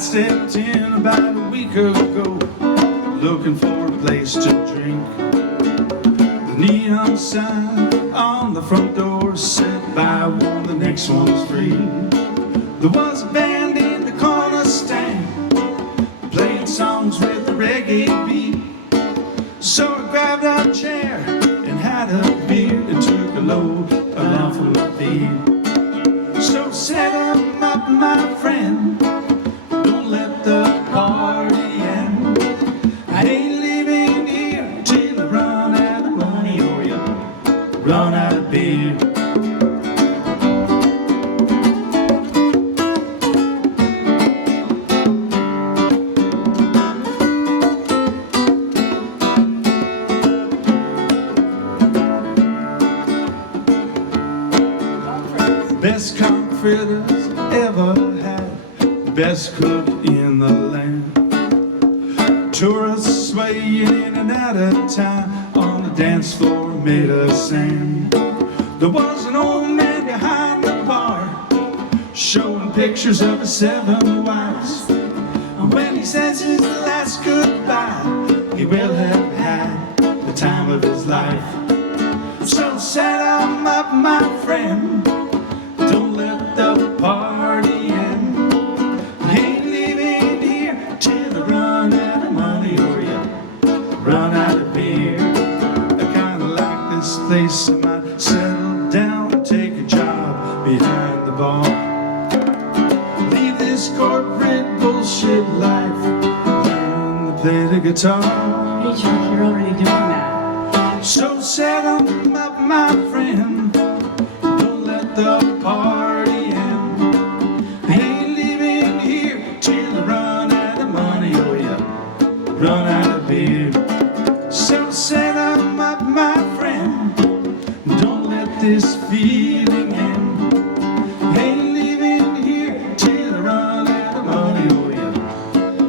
stepped in about a week ago, looking for a place to drink. The neon sign on the front door said, buy one, the next one's free. There was a band in the corner stand, playing songs with a reggae beat. So I grabbed a chair and had a beer and took a load along from my feet. So set 'em up, my friend, don't let the party end. I ain't leaving here till I run out of money or you run out of beer. Best confidence ever had, best cook in the land. Tourists swaying in and out of town on the dance floor made of sand. There was an old man behind the bar showing pictures of his 7 wives. And when he says his last goodbye, he will have had the time of his life. So set 'em up, my friend, don't let the party end. I ain't leaving here till I run out of money or you run out of beer. I kinda like this place, I might settle down and take a job behind the bar. Leave this corporate bullshit life, learn to play the guitar. Hey Chuck, you're already doing that. So set 'em up, my friend, don't let the party end. I ain't leaving here till I run out of money or you run out of beer. So set 'em up, my friend, don't let this feeling end. I ain't leaving here till I run out of money or you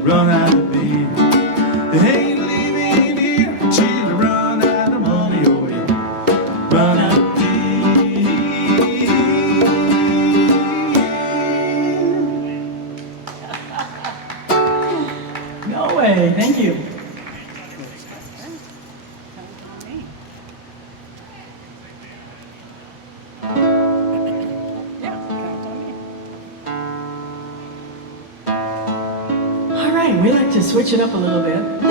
run out of beer. I ain't leaving here till I run out of money or you run out of No way, thank you. All right, we like to switch it up a little bit.